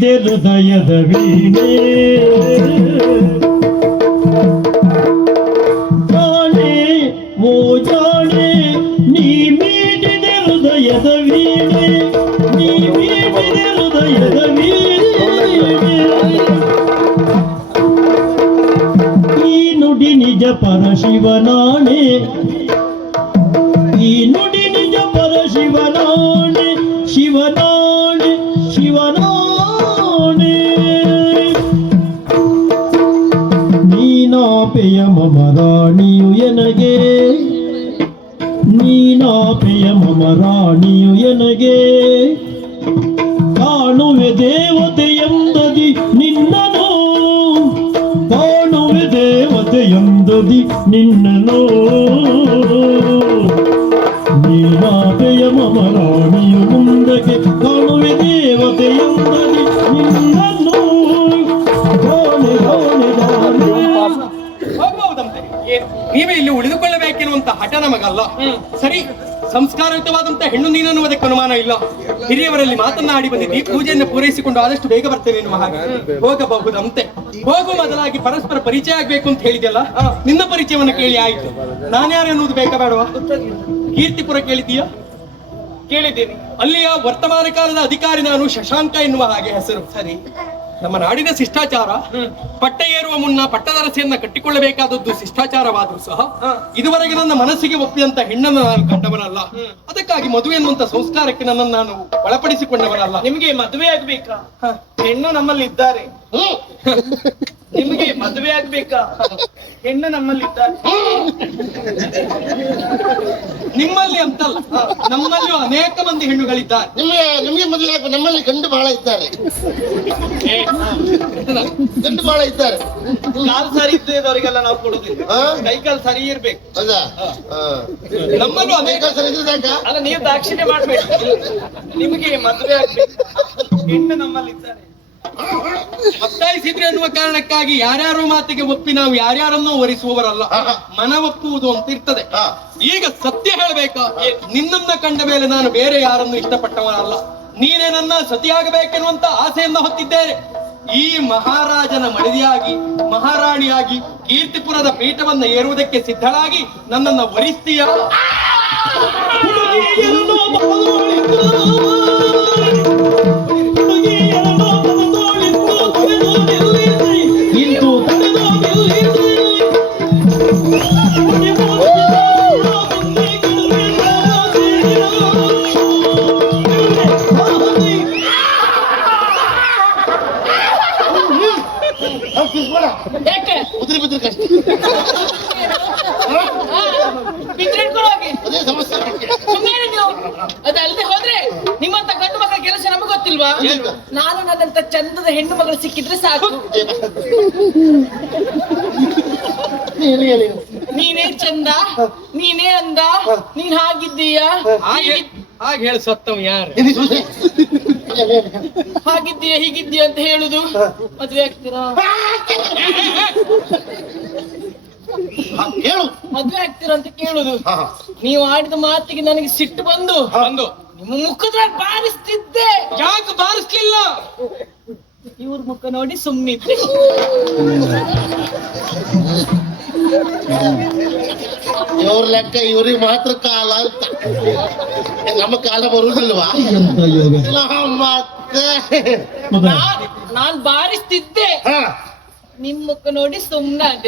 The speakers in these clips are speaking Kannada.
ಮೀಟಿದೆ ಹೃದಯದ ವೀಣೆ. ಜಾಣೆ ಓ ಜಾಣೆ ನೀ ಮೀಟಿದೆ ಹೃದಯದ ವೀಣೆ. ನೀ ಮೀಟಿದೆ ಹೃದಯದ ವೀಣೆ. ಈ ನುಡಿ ನಿಜ ಪರಶಿವನಾಣೆ ನೀನಾಪೆಯ ಮಮ ರಾಣಿಯು ಎನಗೆ? ನೀನಾಪೆಯ ಮಮ ರಾಣಿಯು ಎನಗೆ? ಕಾಣುವೆ ದೇವತೆಯಂದದಿ ನಿನ್ನನು? ಕಾಣುವೆ ದೇವತೆಯಂದದಿ ನಿನ್ನನು? ನೀನಾ ಮಮ ರಾಣಿಯು ಮುಂದಕ್ಕೆ ಕಾಣುವೆ ದೇವತೆ ಎಂದದಿ ಗಾನೆ ನೀವೇ ಇಲ್ಲಿ ಉಳಿದುಕೊಳ್ಳಬೇಕೆನ್ನುವಂತ ಹಠ ನಮಗಲ್ಲ. ಸರಿ ಸಂಸ್ಕಾರಯುತವಾದಂತ ಹೆಣ್ಣು ನೀನು ಅನ್ನುವುದಕ್ಕೆ ಅನುಮಾನ ಇಲ್ಲ. ಹಿರಿಯವರಲ್ಲಿ ಮಾತನ್ನಾಡಿ ಬಂದಿದ್ದೀ ಪೂಜೆಯನ್ನು ಪೂರೈಸಿಕೊಂಡು ಆದಷ್ಟು ಬೇಗ ಬರ್ತೇನೆ ಎನ್ನುವ ಹಾಗೆ. ಹೋಗಬಹುದಂತೆ. ಹೋಗುವ ಮೊದಲಾಗಿ ಪರಸ್ಪರ ಪರಿಚಯ ಆಗ್ಬೇಕು ಅಂತ ಹೇಳಿದೆಯಲ್ಲ? ನಿನ್ನ ಪರಿಚಯವನ್ನು ಕೇಳಿ ಆಯ್ತು. ನಾನ್ಯಾರು ಎನ್ನುವುದು ಬೇಕಾ ಬೇಡವಾ? ಕೀರ್ತಿಪುರ ಕೇಳಿದೀಯಾ ಕೇಳಿದ್ದೀನಿ. ಅಲ್ಲಿಯ ವರ್ತಮಾನ ಕಾಲದ ಅಧಿಕಾರಿ ನಾನು ಶಶಾಂಕ ಎನ್ನುವ ಹಾಗೆ ಹೆಸರು. ಸರಿ. ನಮ್ಮ ನಾಡಿನ ಶಿಷ್ಟಾಚಾರ ಪಟ್ಟ ಏರುವ ಮುನ್ನ ಪಟ್ಟದರಸೆಯನ್ನ ಕಟ್ಟಿಕೊಳ್ಳಬೇಕಾದದ್ದು ಶಿಷ್ಟಾಚಾರವಾದರೂ ಸಹ ಇದುವರೆಗೆ ನನ್ನ ಮನಸ್ಸಿಗೆ ಒಪ್ಪಿದಂತ ಹೆಣ್ಣನ್ನು ನಾನು ಕಂಡವನಲ್ಲ. ಅದಕ್ಕಾಗಿ ಮದುವೆ ಎನ್ನುವಂತ ಸಂಸ್ಕಾರಕ್ಕೆ ನನ್ನನ್ನು ನಾನು ಒಳಪಡಿಸಿಕೊಂಡವನಲ್ಲ. ನಿಮಗೆ ಮದುವೆ ಆಗ್ಬೇಕಾ? ಹೆಣ್ಣು ನಮ್ಮಲ್ಲಿ ಇದ್ದಾರೆ ನಿಮ್ಗೆ ಮದುವೆ ಆಗ್ಬೇಕಾ? ಹೆಣ್ಣು ನಮ್ಮಲ್ಲಿ ಇದ್ದಾರೆ ನಿಮ್ಮಲ್ಲಿ ಅಂತಲ್ಲ. ನಮ್ಮಲ್ಲಿ ಅನೇಕ ಮಂದಿ ಹೆಣ್ಣುಗಳಿದ್ದಾರೆ. ನಿಮಗೆ ನಿಮಗೆ ಮದುವೆ ಆಗ್ಬೇಕು ನಮ್ಮಲ್ಲಿ ಗಂಡು ಬಹಳ ಇದ್ದಾರೆ. ಗಂಡು ಬಹಳ ಇದ್ದಾರೆ. ಕಾಲ್ ಸರಿ ಇದ್ದವರಿಗೆಲ್ಲ ನಾವು ಕೊಡುದಿಲ್ಲ. ಹಾ? ಕೈ ಕಾಲ್ ಸರಿ ಇರ್ಬೇಕು. ಹೌದಾ. ನಮ್ಮಲ್ಲೂ ಅನೇಕ ಸರಿ ಸರ್ ಇದ್ರೆ ಸಾಕ? ಅಲ್ಲ ನೀವು ದಾಕ್ಷಿಣ್ಯ ಮಾಡ್ಬೇಕು. ನಿಮಗೆ ಮದುವೆ ಆಗ್ಬೇಕು. ಹೆಣ್ಣು ನಮ್ಮಲ್ಲಿ ಇದ್ದಾರೆ. ಒತ್ತಾಯಿಸಿದ್ರೆ ಅನ್ನುವ ಕಾರಣಕ್ಕಾಗಿ ಯಾರ್ಯಾರೋ ಮಾತಿಗೆ ಒಪ್ಪಿ ನಾವು ಯಾರ್ಯಾರನ್ನೋ ಒರಿಸುವವರಲ್ಲ. ಮನ ಒಪ್ಪುವುದು ಅಂತ ಇರ್ತದೆ ಈಗ ಸತ್ಯ ಹೇಳಬೇಕಾ? ನಿನ್ನನ್ನ ಕಂಡ ಮೇಲೆ ನಾನು ಬೇರೆ ಯಾರನ್ನು ಇಷ್ಟಪಟ್ಟವನಲ್ಲ. ನೀನೇ ನನ್ನ ಸತಿಯಾಗಬೇಕೆನ್ನುವಂತ ಆಸೆಯನ್ನ ಹೊತ್ತಿದ್ದೇನೆ. ಈ ಮಹಾರಾಜನ ಮಡದಿಯಾಗಿ ಮಹಾರಾಣಿಯಾಗಿ ಕೀರ್ತಿಪುರದ ಪೀಠವನ್ನ ಏರುವುದಕ್ಕೆ ಸಿದ್ಧಳಾಗಿ ನನ್ನನ್ನ ವರಿಸ್ತೀಯ? ಅದಲ್ಲದೆ ಹೋದ್ರೆ ನಿಮ್ಮಂತ ಗಂಡು ಮಕ್ಕಳ ಕೆಲಸ ನಮಗೆ ಗೊತ್ತಿಲ್ವಾ? ನಾನು ನನ್ನಂತ ಚಂದದ ಹೆಣ್ಣು ಮಗಳು ಸಿಕ್ಕಿದ್ರೆ ಸಾಕು. ನೀನು ನೀನೇ ಚಂದ ನೀನೇ ಅಂದ ನೀನ್ ಹಾಗಿದ್ದೀಯಾ? ಹಾಗೆ ಹಾಗೆ ಹೇಳಿ ಸತ್ತವ್ ಯಾರು? ಹಾಗಿದ್ದೀಯಾ ಹೀಗಿದ್ದೀಯ ಅಂತ ಹೇಳುದು? ಮದ್ವೆ ಆಗ್ತೀರಾ? ಮದ್ವೆ ಆಗ್ತೀರಾ ಅಂತ ಕೇಳುದು. ನೀವು ಆಡಿದ ಮಾತಿಗೆ ನನಗೆ ಸಿಟ್ಟು ಬಂದು ಬಂದು. ನಿಮ್ಮ ಮುಖದ ಬಾರಿಸ್ತಿದ್ದೆ. ಯಾಕೆ ಬಾರಿಸ್ಲಿಲ್ಲ? ಇವ್ರ ಮುಖ ನೋಡಿ ಸುಮ್ಮನಿದ್ದೆ ಇವ್ರ ಲೆಕ್ಕ ಇವ್ರಿಗೆ ಮಾತ್ರ ಕಾಲ ಅಂತ. ನಮ್ಮ ಕಾಲ ಬರುದಿಲ್ವಾ? ಮತ್ತೆ ನಾನ್ ಬಾರಿಸ್ತಿದ್ದೆ. ಹಾ, ನಿಮ್ ಮುಖ ನೋಡಿ ಯಾವ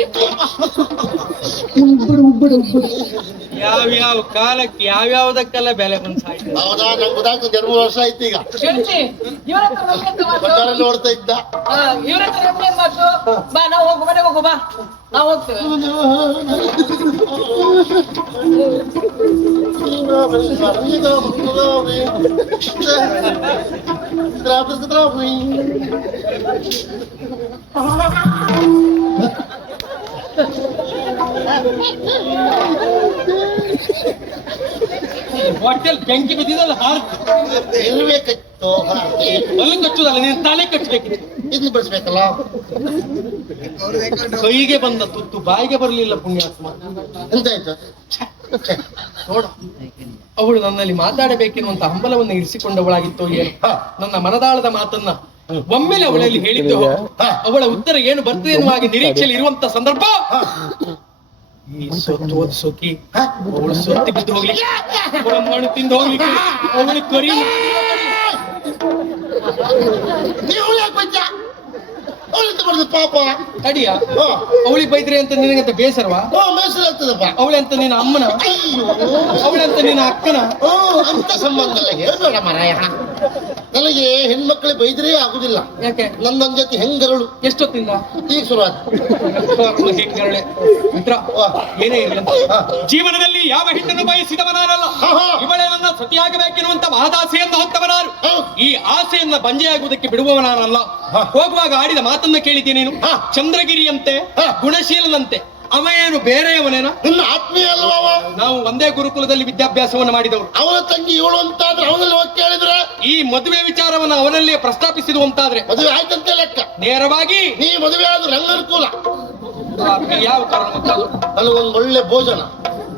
ಯಾವ್ಯಾವ ಕಾಲಕ್ಕೆ ಯಾವ್ಯಾವ್ದಕ್ಕೆಲ್ಲ ಬೆಲೆ ಬಂತ? ಹೌದಾ ನಂಗೆ ಗೊತ್ತಾಗ್ತದೆ ಎರಡು ಮೂರು ವರ್ಷ ಆಯ್ತು ಈಗ ಕೇಳ್ತಿ ಇವ್ರ ಹತ್ರ ನಮ್ಗೆಂತ ಮಾತು? ಬಂಗಾರ ನೋಡ್ತಾ ಇದ್ದ ಆ, ಇವ್ರ ಹತ್ರ ನಮ್ಗೇನ್ ಮಾತು ಬಾ ನಾವು ಹೋಗು ಮನೆ ಹೋಗು ಬಾ ನಾವು ಹೋಗ್ತೇವೆ ಹೋಟೆಲ್ ಬೆಂಕಿ ಬಿದ್ದಿದ್ದಲ್ಲ ಹಾರ್ ಇರ್ಬೇಕಿತ್ತು. ಅಲ್ಲಿ ಕಚ್ಚುದಲ್ಲ? ನೀನ್ ತಲೆ ಕಚ್ಚಬೇಕಿತ್ತು. ಇದು ಬಿಡಿಸ್ಬೇಕಲ್ಲ? ಕೈಗೆ ಬಂದ ತುತ್ತು ಬಾಯಿಗೆ ಬರಲಿಲ್ಲ ಪುಣ್ಯಾತ್ಮ. ಎಂತಾಯ್ತು? ನೋಡ. ಅವಳು ನನ್ನಲ್ಲಿ ಮಾತಾಡಬೇಕೆನ್ನುವಂತ ಹಂಬಲವನ್ನು ಇರಿಸಿಕೊಂಡವಳಾಗಿತ್ತು ಏನು. ಹಾ. ನನ್ನ ಮನದಾಳದ ಮಾತನ್ನ ಒಮ್ಮೆಲೆ ಅವಳಲ್ಲಿ ಹೇಳಿದ್ದು ಅವಳ ಉತ್ತರ ಏನು ಬರ್ತದೆ ಎನ್ನುವ ಹಾಗೆ ನಿರೀಕ್ಷೆಯಲ್ಲಿ ಇರುವಂತ ಸಂದರ್ಭ? ಈ ಸೊತ್ತು ಹೋದ ಸೊಕ್ಕಿ ಅವಳು ಸೊತ್ತಿ ಬಿದ್ದು ಹೋಗ್ಲಿಕ್ಕೆ ಅವಳ ಮಣ್ಣು ತಿಂದು ನೀವು ಯಾಕೆ ಪಾಪ? ತಡಿಯ ಅವಳಿ ಬೈದ್ರಿ ಅಂತ ನಿನಗಂತ ಬೇಸರವಾ? ಓ ಮೇಸರು ಆಗ್ತದಪ್ಪ. ಅವಳೆಂತ ನಿನ್ನ ಅಮ್ಮನ? ಅಯ್ಯೋ. ಅವಳೆಂತ ನಿನ್ನ ಅಕ್ಕನ? ಅಂತ ಸಂಬಂಧ ಮರಾಯ. ನನಗೆ ಹೆಣ್ಮಕ್ಳಿಗೆ ಬೈದ್ರೆ ಆಗುದಿಲ್ಲ. ಯಾಕೆ? ನನ್ನ ಜೊತೆ ಹೆಂಗರಳು? ಎಷ್ಟೊತ್ತಿಂದ? ಈಗ ಶುರುವಾಯ್ತು. ಹೆಂಗರಳೆ. ಮಿತ್ರ ಏನೇ ಇರಲಿ ಜೀವನದಲ್ಲಿ ಯಾವ ಹೆಣ್ಣನ್ನು ಬಯಸಿದವನಾರಲ್ಲ ಇವಳೆ ನನ್ನ ಸತಿಯಾಗಬೇಕೆನ್ನುವಂತ ಮಹದಾಸೆಯನ್ನು ಹೊತ್ತವನಾರು. ಈ ಆಸೆಯನ್ನ ಬಂಜೆಯಾಗುವುದಕ್ಕೆ ಬಿಡುವವನಾರಲ್ಲ. ಹೋಗುವಾಗ ಆಡಿದ ಮಾತನ್ನ ಕೇಳಿದ್ದೀನಿ ನೀನು. ಚಂದ್ರಗಿರಿಯಂತೆ ಹಾ. ಗುಣಶೀಲನಂತೆ. ಅವ ಏನು ಬೇರೆಯವನೇನ? ನಿನ್ನ ಆತ್ಮೀಯ ಅಲ್ವಾ ಅವ? ನಾವು ಒಂದೇ ಗುರುಕುಲದಲ್ಲಿ ವಿದ್ಯಾಭ್ಯಾಸವನ್ನು ಮಾಡಿದವರು. ಅವನ ತಂಗಿ ಇವಳು ಅಂತಾದ್ರೆ ಅವನಲ್ಲಿ ಹೋಗಿ ಕೇಳಿದ್ರೆ? ಈ ಮದುವೆ ವಿಚಾರವನ್ನು ಅವನಲ್ಲೇ ಪ್ರಸ್ತಾಪಿಸಿದು ಅಂತಾದ್ರೆ ಮದುವೆ ಆಯ್ತಂತೆ ಲೆಕ್ಕ. ನೇರವಾಗಿ? ನೀ ಮದುವೆ ಆದ್ರೆ ಅನುಕೂಲ ಯಾವ ಕಾರಣ? ನನಗೊಂದು ಒಳ್ಳೆ ಭೋಜನ.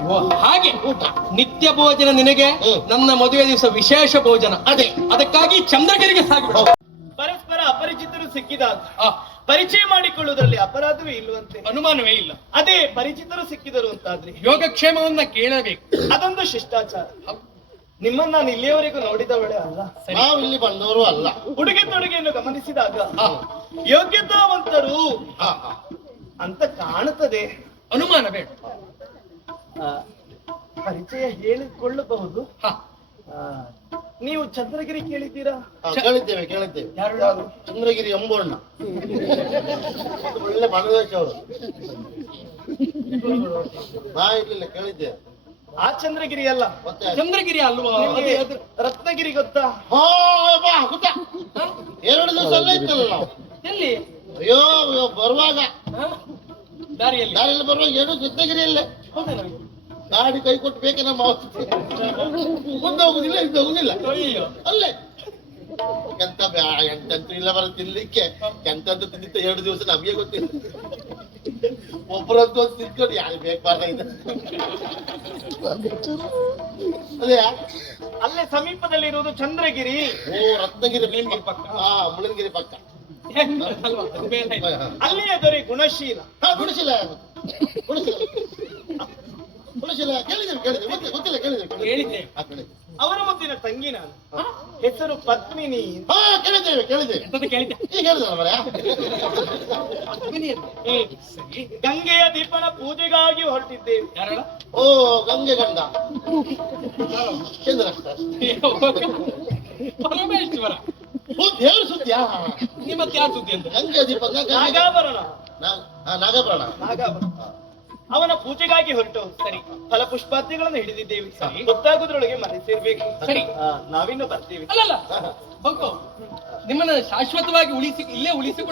ಓ, ಹಾಗೆ. ಊಟ. ನಿತ್ಯ ಭೋಜನ ನಿನಗೆ. ನನ್ನ ಮದುವೆ ದಿವಸ ವಿಶೇಷ ಭೋಜನ. ಅದೇ. ಅದಕ್ಕಾಗಿ ಚಂದ್ರಗಿರಿಗೆ ಸಾಗಿ ಪರಸ್ಪರ ಅಪರಿಚಿತರು ಸಿಕ್ಕಿದಾಗ ಪರಿಚಯ ಮಾಡಿಕೊಳ್ಳುವುದರಲ್ಲಿ ಅಪರಾಧವೇ ಇಲ್ಲವಂತೆ. ಅನುಮಾನವೇ ಇಲ್ಲ. ಅದೇ ಪರಿಚಿತರು ಸಿಕ್ಕಿದರು ಅಂತಾದ್ರೆ. ಯೋಗಕ್ಷೇಮವನ್ನ ಕೇಳಬೇಕು. ಅದೊಂದು ಶಿಷ್ಟಾಚಾರ. ನಿಮ್ಮನ್ನ ನಾನು ಇಲ್ಲಿಯವರೆಗೂ ನೋಡಿದವಳೆ ಅಲ್ಲ. ನಾವು ಇಲ್ಲಿ ಬಂದವರು ಅಲ್ಲ. ಉಡುಗೆ ತೊಡುಗೆಯನ್ನು ಗಮನಿಸಿದಾಗ ಯೋಗ್ಯತಾವಂತರು. ಅಂತ ಕಾಣುತ್ತದೆ. ಅನುಮಾನ ಬೇಡ. ಪರಿಚಯ ಹೇಳಿಕೊಳ್ಳಬಹುದು. ನೀವು ಚಂದ್ರಗಿರಿ ಕೇಳಿದ್ದೀರಾ? ಹಾ, ಕೇಳಿದ್ದೇವೆ ಕೇಳಿದ್ದೇವೆ. ಯಾರು? ಚಂದ್ರಗಿರಿ ಎಂಬೋಣ್ಣ. ಒಳ್ಳೆ ಮನದೇಶ ಅವರು. ನಾ ಇರ್ಲಿಲ್ಲ ಕೇಳಿದ್ದೆ. ಆ ಚಂದ್ರಗಿರಿ ಅಲ್ಲ. ಮತ್ತೆ? ಚಂದ್ರಗಿರಿ ಅಲ್ವಾ? ನಿಮ್ಗೆ ಅದೇ ಅದು. ರತ್ನಗಿರಿ ಗೊತ್ತಾ? ಹಾ, ಬಾ? ಎರಡು ದಿವಸ ಅಲ್ಲೇ ಇತ್ತಲ್ಲ ನಾವು. ಎಲ್ಲಿ? ಅಯ್ಯೋ ಅಯ್ಯೋ, ಬರುವಾಗ? ದಾರಿಯಲ್ಲಿ. ದಾರಿಯಲ್ಲಿ ಬರುವಾಗ ಎರಡು ಜೊತೆಗಿರಿಯಲ್ಲೇ ಹೌದೇನೋ? ಗಾಡಿ ಕೈ ಕೊಟ್ಟು ಬೇಕೇ ನಮ್ಮ ಮುಂದೆ ಹೋಗುದಿಲ್ಲ ಇದು ಹೋಗುದಿಲ್ಲ. ಅಯ್ಯೋ. ಅಲ್ಲೇ ಎಂತ ಬ್ಯಾ- ಇಲ್ಲ ಬರ ತಿನ್ಲಿಕ್ಕೆ. ಎಂತೆಂತ ತಿಂದಿತ್ತು ಎರಡು ದಿವಸ ನಮಗೆ ಗೊತ್ತಿಲ್ಲ. ಒಬ್ಬರಂತೂ ಒಂದು ತಿನ್ಕೊಂಡು ಯಾರು ಬೇಕಾರ್ದ ಇದೆ ಅದೇ ಅಲ್ಲೇ ಸಮೀಪದಲ್ಲಿ ಇರುವುದು ಚಂದ್ರಗಿರಿ. ಓ ರತ್ನಗಿರಿ ಮುಳ್ಳಯ್ಯನಗಿರಿ ಪಕ್ಕ. ಹಾ ಮುಳ್ಳನಗಿರಿ ಪಕ್ಕ. ಅಲ್ಲಿಯ ದೊರೆ ಗುಣಶೀಲ. ಗುಣಶೀಲ ಗುಡಿಸಿಲ್ಲ ಗೊತ್ತಿಲ್ಲ. ಹಾ ಅವರ ಮುದ್ದಿನ ತಂಗಿ ನಾನು. ಹೆಸರು ಪದ್ಮಿನಿ ಹಾ ಕೇಳಿದ್ದೇವೆ ಕೇಳಿದ್ದೇವೆ. ಎಂತದು ಕೇಳಿದ್ದೆ? ಈಗ ಹೇಳಿದಲ್ಲ ಮರ ಸರಿ. ಗಂಗೆಯ ದೀಪನ ಪೂಜೆಗಾಗಿ ಹೊರಟಿದ್ದೇವೆ ಓ ಗಂಗೆ ಗಂಡ. ಚಂದ್ರ ಪರಮೇಶ್ವರ. ಓ ದೇವ್ರ ಸುದ್ದಿಯಾ? ನಿಮ್ಮ ಸುದ್ದಿ ಅಂತ? ಗಂಗೆ ದೀಪ ಗಂಗೆ- ನಾಗಾಭರಣ. ನಾ- ಹಾ, ನಾಗಭರಣ. ನಾಗಾಭರಣ. ಅವನ ಪೂಜೆಗಾಗಿ ಹೊರಟು. ಸರಿ ಫಲಪುಷ್ಪಾದ್ಯಗಳನ್ನು ಹಿಡಿದಿದ್ದೇವೆ. ಗೊತ್ತಾಗುದ್ರೊಳಗೆ ಮನೆ ಸೇರ್ಬೇಕು ಸರಿ. ನಾವಿನ್ನು ಬರ್ತೀವಿ. ಅಲ್ಲಲ್ಲ ನಿಮ್ಮನ್ನ ಶಾಶ್ವತವಾಗಿ ಉಳಿಸಿ ಇಲ್ಲೇ ಉಳಿಸಿಕೊಳ್ಳ